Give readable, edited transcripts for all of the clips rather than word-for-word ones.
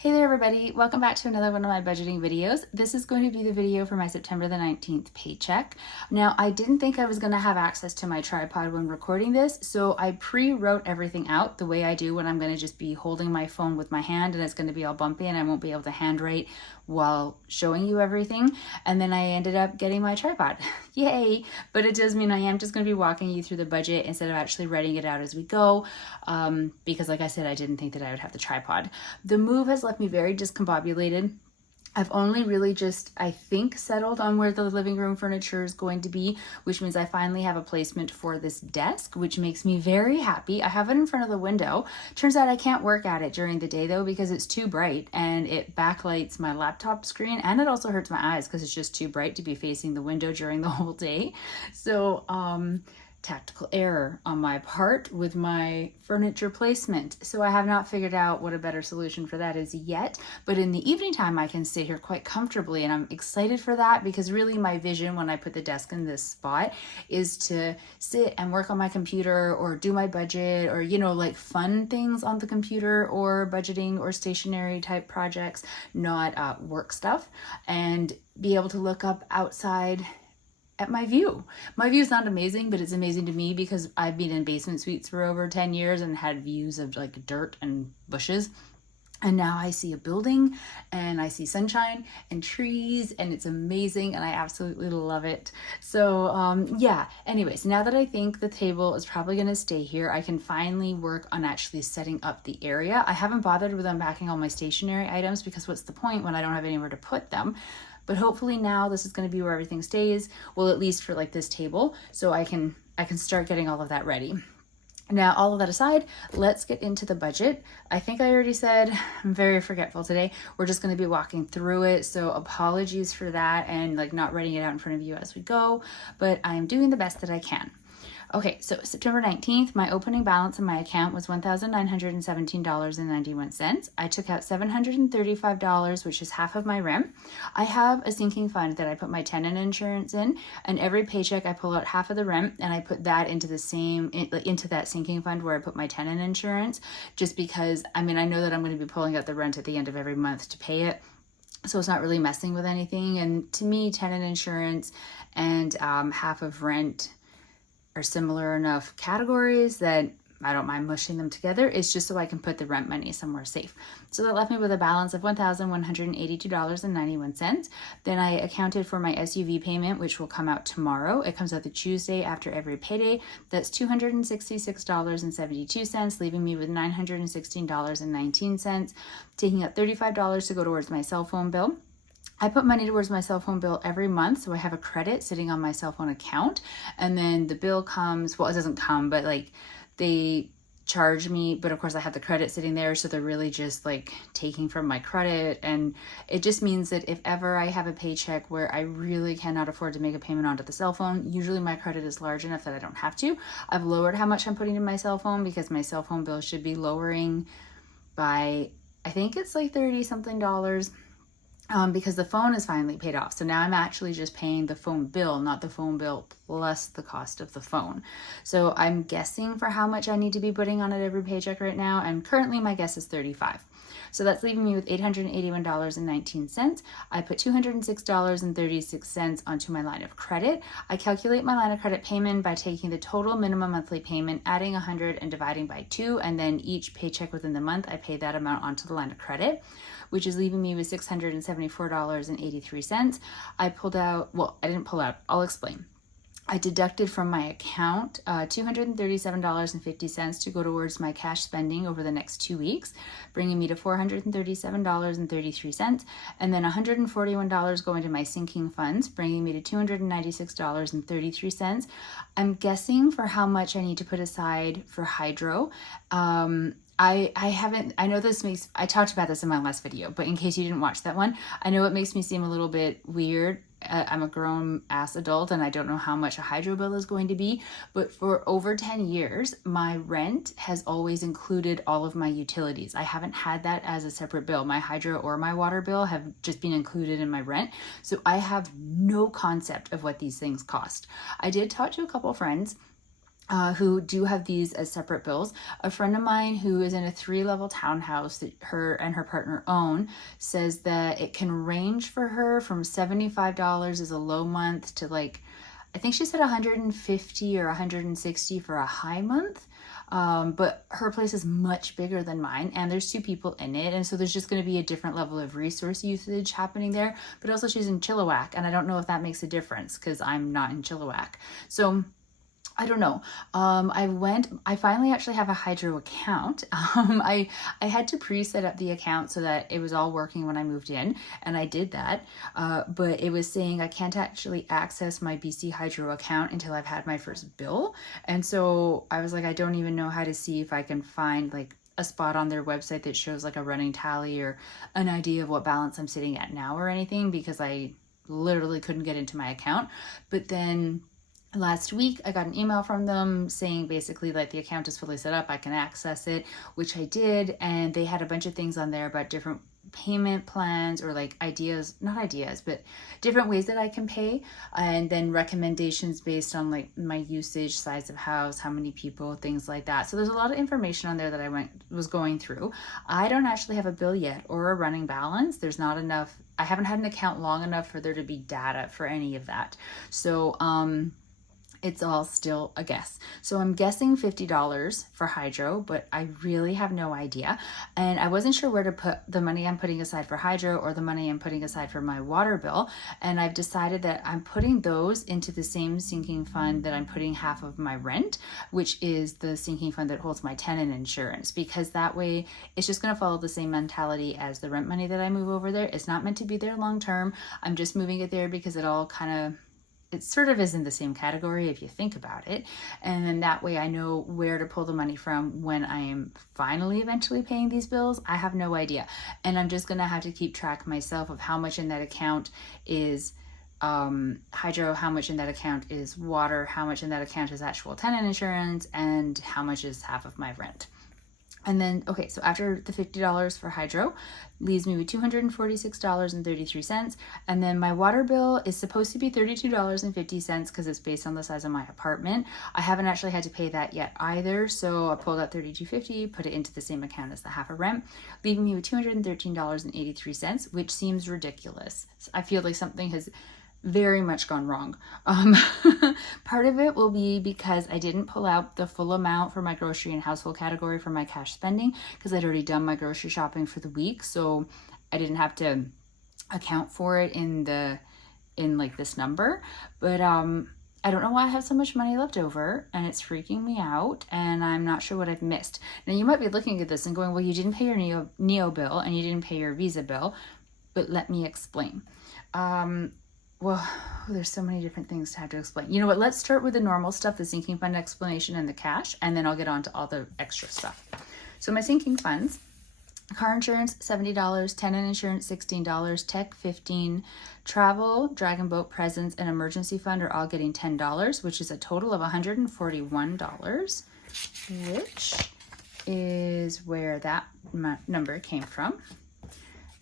Hey there everybody, welcome back to another one of my budgeting videos. This is going to be the video for my September the 19th paycheck. Now, I didn't think I was going to have access to my tripod when recording this, so I pre-wrote everything out the way I do when I'm going to just be holding my phone with my hand and it's going to be all bumpy and I won't be able to handwrite while showing you everything. And then I ended up getting my tripod. Yay! But it does mean I am just going to be walking you through the budget instead of actually writing it out as we go, because like I said, I didn't think that I would have the tripod. The move has left me very discombobulated. I've only really just, I think, settled on where the living room furniture is going to be, which means I finally have a placement for this desk, which makes me very happy. I have it in front of the window. Turns out I can't work at it during the day though because it's too bright and it backlights my laptop screen, and it also hurts my eyes because it's just too bright to be facing the window during the whole day. So, tactical error on my part with my furniture placement. So I have not figured out what a better solution for that is yet, but in the evening time I can sit here quite comfortably, and I'm excited for that because really my vision when I put the desk in this spot is to sit and work on my computer or do my budget or, you know, like fun things on the computer or budgeting or stationery type projects, not work stuff, and be able to look up outside at my view. My view is not amazing, but it's amazing to me because I've been in basement suites for over 10 years and had views of like dirt and bushes. And now I see a building and I see sunshine and trees and it's amazing and I absolutely love it. So yeah, anyways, now that I think the table is probably going to stay here, I can finally work on actually setting up the area. I haven't bothered with unpacking all my stationery items because what's the point when I don't have anywhere to put them? But hopefully now this is going to be where everything stays, well, at least for like this table, so I can start getting all of that ready. Now, all of that aside, let's get into the budget. I think I already said I'm very forgetful today. We're just going to be walking through it, so apologies for that and like not writing it out in front of you as we go, but I am doing the best that I can. Okay, so September 19th, my opening balance in my account was $1,917.91. I took out $735, which is half of my rent. I have a sinking fund that I put my tenant insurance in, and every paycheck I pull out half of the rent and I put that into that sinking fund where I put my tenant insurance, just because, I mean, I know that I'm going to be pulling out the rent at the end of every month to pay it. So it's not really messing with anything. And to me, tenant insurance and half of rent are similar enough categories that I don't mind mushing them together. It's just so I can put the rent money somewhere safe. So that left me with a balance of $1,182.91. Then I accounted for my SUV payment, which will come out tomorrow. It comes out the Tuesday after every payday. That's $266.72, leaving me with $916.19, taking out $35 to go towards my cell phone bill. I put money towards my cell phone bill every month, so I have a credit sitting on my cell phone account, and then the bill comes, well, it doesn't come, but like they charge me, but of course I have the credit sitting there, so they're really just like taking from my credit, and it just means that if ever I have a paycheck where I really cannot afford to make a payment onto the cell phone, usually my credit is large enough that I don't have to. I've lowered how much I'm putting in my cell phone because my cell phone bill should be lowering by, I think it's like 30 something dollars. Because the phone is finally paid off. So now I'm actually just paying the phone bill, not the phone bill plus the cost of the phone. So I'm guessing for how much I need to be putting on it every paycheck right now, and currently my guess is 35. So that's leaving me with $881.19. I put $206.36 onto my line of credit. I calculate my line of credit payment by taking the total minimum monthly payment, adding 100 and dividing by 2, and then each paycheck within the month I pay that amount onto the line of credit, which is leaving me with $674.83. I pulled out, well, I didn't pull out, I'll explain. I deducted from my account $237.50 to go towards my cash spending over the next 2 weeks, bringing me to $437.33, and then $141 going to my sinking funds, bringing me to $296.33. I'm guessing for how much I need to put aside for hydro. I talked about this in my last video, but in case you didn't watch that one, I know it makes me seem a little bit weird. I'm a grown ass adult and I don't know how much a hydro bill is going to be, but for over 10 years, my rent has always included all of my utilities. I haven't had that as a separate bill. My hydro or my water bill have just been included in my rent. So I have no concept of what these things cost. I did talk to a couple friends who do have these as separate bills. A friend of mine who is in a 3-level townhouse that her and her partner own says that it can range for her from $75 as a low month to like, I think she said 150 or 160 for a high month. But her place is much bigger than mine, and there's 2 people in it, and so there's just going to be a different level of resource usage happening there. But also she's in Chilliwack, and I don't know if that makes a difference because I'm not in Chilliwack. So I don't know. I finally actually have a hydro account. I had to pre-set up the account so that it was all working when I moved in, and I did that. But it was saying I can't actually access my BC Hydro account until I've had my first bill. And so I was like, I don't even know how to see if I can find like a spot on their website that shows like a running tally or an idea of what balance I'm sitting at now or anything, because I literally couldn't get into my account. But then last week, I got an email from them saying basically like the account is fully set up, I can access it, which I did, and they had a bunch of things on there about different payment plans or like ideas, not ideas, but different ways that I can pay, and then recommendations based on like my usage, size of house, how many people, things like that. So there's a lot of information on there that I was going through. I don't actually have a bill yet or a running balance. There's not enough. I haven't had an account long enough for there to be data for any of that. So it's all still a guess. So I'm guessing $50 for hydro, but I really have no idea. And I wasn't sure where to put the money I'm putting aside for hydro or the money I'm putting aside for my water bill. And I've decided that I'm putting those into the same sinking fund that I'm putting half of my rent, which is the sinking fund that holds my tenant insurance, because that way it's just going to follow the same mentality as the rent money that I move over there. It's not meant to be there long term. I'm just moving it there because it all kind of, it sort of is in the same category if you think about it. And then that way I know where to pull the money from when I am finally eventually paying these bills. I have no idea. And I'm just going to have to keep track myself of how much in that account is hydro, how much in that account is water, how much in that account is actual tenant insurance, and how much is half of my rent. And then, okay, so after the $50 for hydro, leaves me with $246.33. And then my water bill is supposed to be $32.50 because it's based on the size of my apartment. I haven't actually had to pay that yet either. So I pulled out $32.50, put it into the same account as the half of rent, leaving me with $213.83, which seems ridiculous. I feel like something has very much gone wrong. Part of it will be because I didn't pull out the full amount for my grocery and household category for my cash spending because I'd already done my grocery shopping for the week, so I didn't have to account for it in like this number. But I don't know why I have so much money left over, and it's freaking me out, and I'm not sure what I've missed. Now you might be looking at this and going, well, you didn't pay your Neo bill and you didn't pay your Visa bill, but let me explain. Well, there's so many different things to have to explain. You know what? Let's start with the normal stuff, the sinking fund explanation and the cash, and then I'll get on to all the extra stuff. So my sinking funds, car insurance, $70, tenant insurance, $16, tech, $15, travel, dragon boat, presents, and emergency fund are all getting $10, which is a total of $141, which is where that number came from.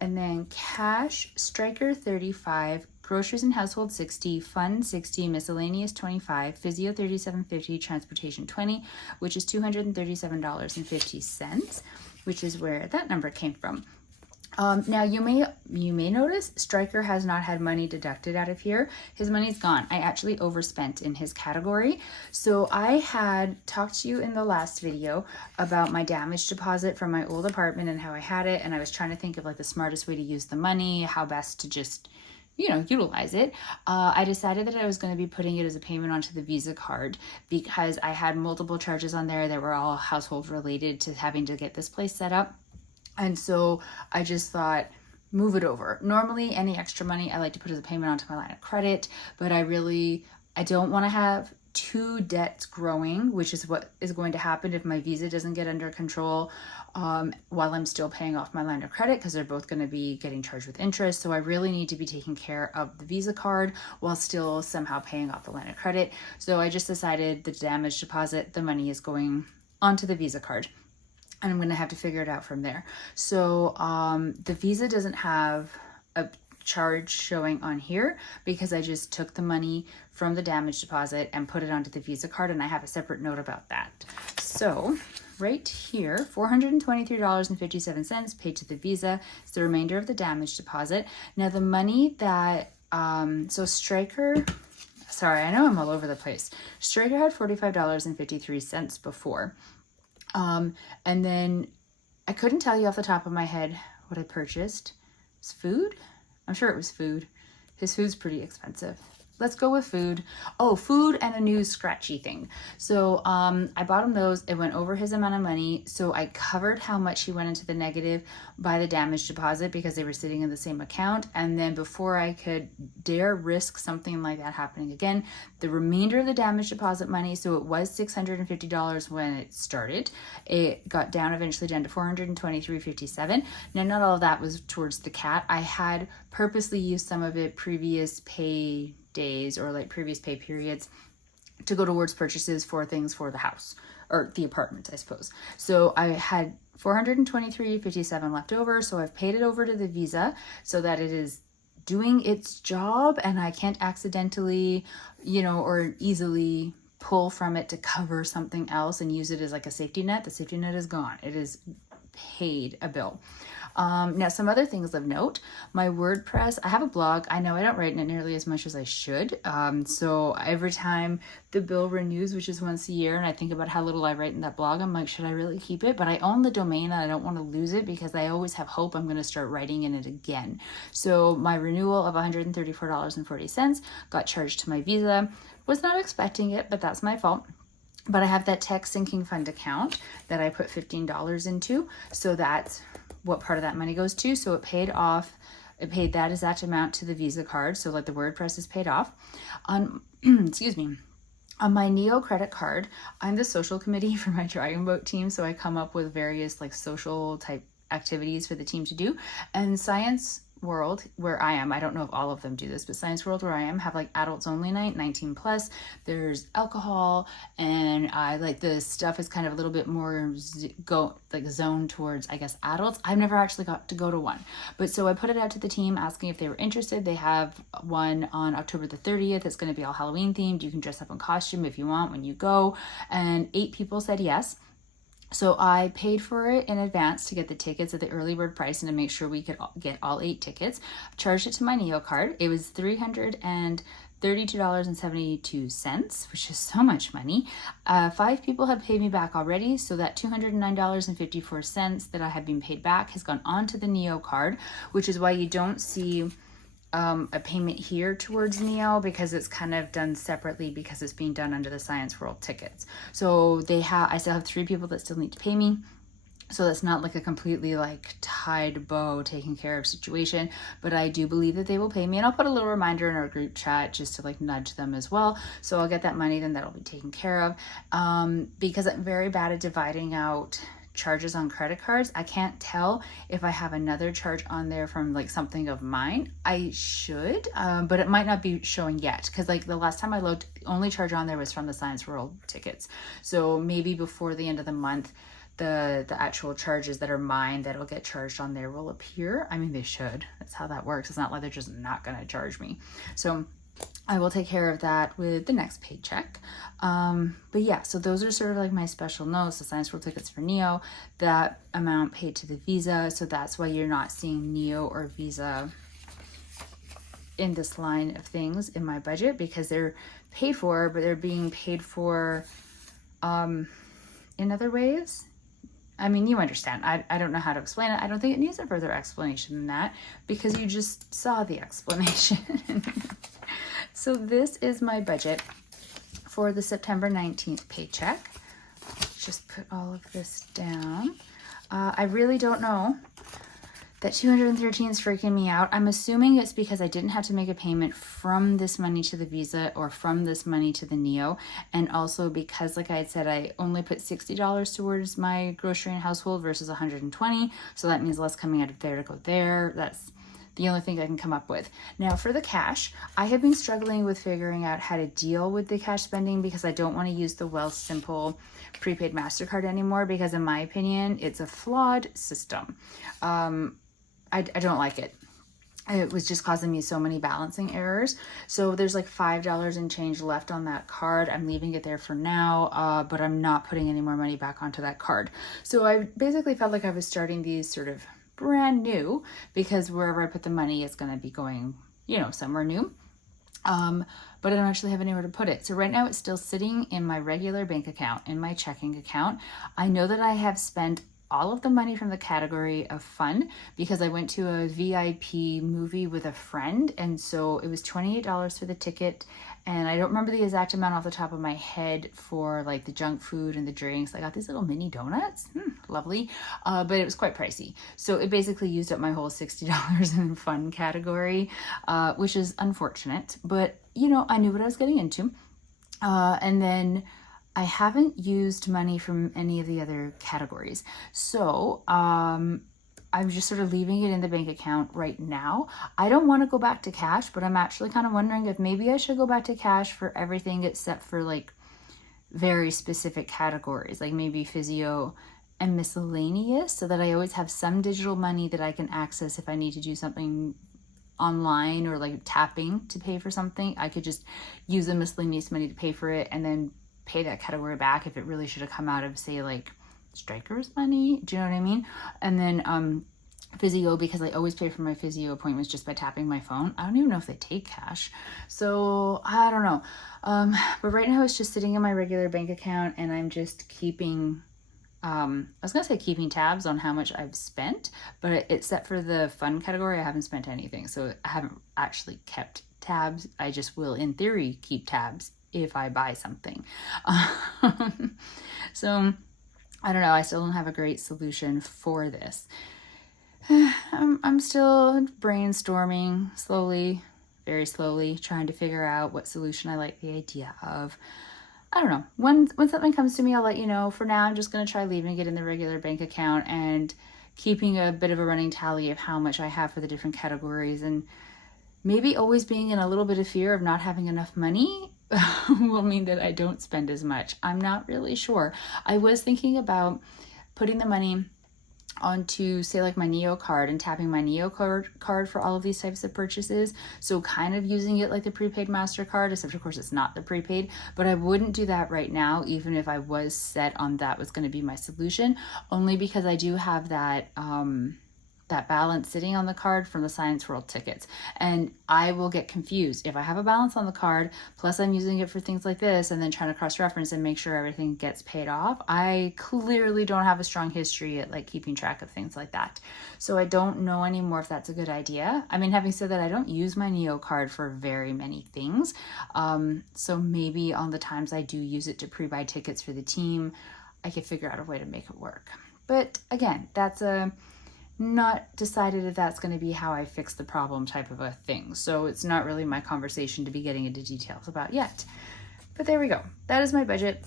And then cash, striker 35, groceries and household 60, fund 60, miscellaneous 25, physio 37.50, transportation 20, which is $237.50, which is where that number came from. Now you may notice Stryker has not had money deducted out of here. His money's gone. I actually overspent in his category. So I had talked to you in the last video about my damage deposit from my old apartment and how I had it, and I was trying to think of like the smartest way to use the money, how best to just, you know, utilize it. I decided that I was going to be putting it as a payment onto the Visa card because I had multiple charges on there that were all household related to having to get this place set up. And so I just thought, move it over. Normally, any extra money I like to put as a payment onto my line of credit, but I don't want to have two debts growing, which is what is going to happen if my Visa doesn't get under control while I'm still paying off my line of credit, because they're both going to be getting charged with interest. So I really need to be taking care of the Visa card while still somehow paying off the line of credit. So I just decided the damage deposit, the money is going onto the Visa card, and I'm going to have to figure it out from there. So the Visa doesn't have charge showing on here because I just took the money from the damage deposit and put it onto the Visa card, and I have a separate note about that. So right here, $423.57 paid to the Visa. It's the remainder of the damage deposit. Now the money that, so Striker, sorry, I know I'm all over the place. Striker had $45.53 before. And then I couldn't tell you off the top of my head what I purchased. It's food? I'm sure it was food. His food's pretty expensive. Let's go with food. Oh, food and a new scratchy thing. So I bought him those. It went over his amount of money. So I covered how much he went into the negative by the damage deposit because they were sitting in the same account. And then before I could dare risk something like that happening again, the remainder of the damage deposit money, so it was $650 when it started. It got down eventually down to $423.57. Now, not all of that was towards the cat. I had purposely used some of it previous pay days or like previous pay periods to go towards purchases for things for the house or the apartment, I suppose. So I had $423.57 left over. So I've paid it over to the Visa so that it is doing its job and I can't accidentally, or easily pull from it to cover something else and use it as like a safety net. The safety net is gone. It is paid a bill. Now, some other things of note, my WordPress, I have a blog. I know I don't write in it nearly as much as I should. So every time the bill renews, which is once a year, and I think about how little I write in that blog, I'm like, should I really keep it? But I own the domain and I don't want to lose it because I always have hope I'm going to start writing in it again. So my renewal of $134.40 got charged to my Visa. Was not expecting it, but that's my fault. But I have that tech sinking fund account that I put $15 into. So that's what part of that money goes to. So it paid off. It paid that exact amount to the Visa card. So like the WordPress is paid off. On, excuse me. On my Neo credit card, I'm the social committee for my Dragon Boat team. So I come up with various like social type activities for the team to do. And Science World, where I am, I don't know if all of them do this, but Science World, where I am, have like adults only night, 19 plus. There's alcohol, and I like the stuff is kind of a little bit more zoned towards, I guess, adults. I've never actually got to go to one, but so I put it out to the team asking if they were interested. They have one on October the 30th. It's going to be all Halloween themed. You can dress up in costume if you want when you go, and 8 people said yes. So I paid for it in advance to get the tickets at the early bird price and to make sure we could get all 8 tickets. Charged it to my Neo card. It was $332.72, which is so much money. 5 people have paid me back already, so that $209.54 that I have been paid back has gone onto the Neo card, which is why you don't see a payment here towards Neo, because it's kind of done separately because it's being done under the Science World tickets. So I still have 3 people that still need to pay me. So that's not like a completely like tied bow taken care of situation, but I do believe that they will pay me, and I'll put a little reminder in our group chat just to like nudge them as well. So I'll get that money, then that'll be taken care of. Because I'm very bad at dividing out charges on credit cards. I can't tell if I have another charge on there from like something of mine. I should, but it might not be showing yet, because like the last time I looked, the only charge on there was from the Science World tickets. So maybe before the end of the month, the actual charges that are mine that'll get charged on there will appear. I mean, they should. That's how that works. It's not like they're just not going to charge me. So I will take care of that with the next paycheck. But yeah, so those are sort of like my special notes. The Science World tickets for Neo, that amount paid to the Visa. So that's why you're not seeing Neo or Visa in this line of things in my budget, because they're paid for, but they're being paid for in other ways. I mean, you understand. I don't know how to explain it. I don't think it needs a further explanation than that, because you just saw the explanation. So this is my budget for the September 19th paycheck. Just put all of this down. I really don't know. That 213 is freaking me out. I'm assuming it's because I didn't have to make a payment from this money to the Visa or from this money to the Neo. And also because, like I had said, I only put $60 towards my grocery and household versus $120. So that means less coming out of there to go there. That's the only thing I can come up with. Now for the cash, I have been struggling with figuring out how to deal with the cash spending, because I don't want to use the Wealth Simple prepaid MasterCard anymore, because in my opinion, it's a flawed system. I don't like it. it was just causing me so many balancing errors. So there's like $5 and change left on that card. I'm leaving it there for now, but I'm not putting any more money back onto that card. So I basically felt like I was starting these sort of brand new, because wherever I put the money is going to be going, you know, somewhere new. But I don't actually have anywhere to put it. So right now it's still sitting in my regular bank account, in my checking account. I know that I have spent all of the money from the category of fun because I went to a VIP movie with a friend, and so it was $28 for the ticket, and I don't remember the exact amount off the top of my head for like the junk food and the drinks. I got these little mini donuts, lovely, but it was quite pricey. So it basically used up my whole $60 in fun category, which is unfortunate, but you know, I knew what I was getting into. And then I haven't used money from any of the other categories. So I'm just sort of leaving it in the bank account right now. I don't want to go back to cash, but I'm actually kind of wondering if maybe I should go back to cash for everything except for like very specific categories, like maybe physio and miscellaneous, so that I always have some digital money that I can access if I need to do something online or like tapping to pay for something. I could just use the miscellaneous money to pay for it and then pay that category back if it really should have come out of, say, like Striker's money. Do you know what I mean? And then physio, because I always pay for my physio appointments just by tapping my phone. I don't even know if they take cash, so I don't know. But right now it's just sitting in my regular bank account, and I'm just keeping I was gonna say keeping tabs on how much I've spent, but except for the fun category, I haven't spent anything. So I haven't actually kept tabs. I just will, in theory, keep tabs if I buy something. So I don't know. I still don't have a great solution for this. I'm still brainstorming slowly, very slowly, trying to figure out what solution I like the idea of. I don't know. When something comes to me, I'll let you know. For now, I'm just going to try leaving it in the regular bank account and keeping a bit of a running tally of how much I have for the different categories, and maybe always being in a little bit of fear of not having enough money will mean that I don't spend as much. I'm not really sure. I was thinking about putting the money onto, say, like my Neo card and tapping my Neo card for all of these types of purchases. So kind of using it like the prepaid MasterCard, except of course it's not the prepaid, but I wouldn't do that right now, even if I was set on that was going to be my solution, only because I do have that that balance sitting on the card from the Science World tickets. And I will get confused if I have a balance on the card, plus I'm using it for things like this, and then trying to cross-reference and make sure everything gets paid off. I clearly don't have a strong history at like keeping track of things like that. So I don't know anymore if that's a good idea. I mean, having said that, I don't use my Neo card for very many things. So maybe on the times I do use it to pre-buy tickets for the team, I could figure out a way to make it work. But again, that's a not decided if that's going to be how I fix the problem type of a thing. So it's not really my conversation to be getting into details about yet. But there we go. That is my budget.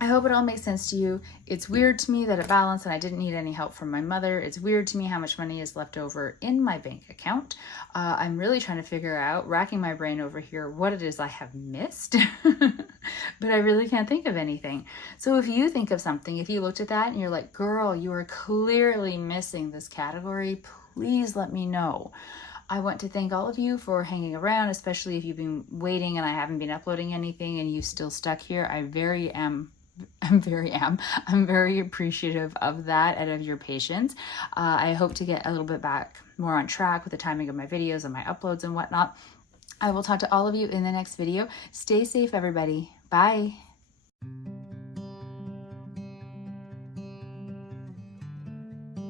I hope it all makes sense to you. It's weird to me that it balanced and I didn't need any help from my mother. It's weird to me how much money is left over in my bank account. I'm really trying to figure out, racking my brain over here, what it is I have missed. But I really can't think of anything. So if you think of something, if you looked at that and you're like, girl, you are clearly missing this category, please let me know. I want to thank all of you for hanging around, especially if you've been waiting and I haven't been uploading anything and you still stuck here. I'm very appreciative of that and of your patience. I hope to get a little bit back more on track with the timing of my videos and my uploads and whatnot. I will talk to all of you in the next video. Stay safe, everybody. Bye.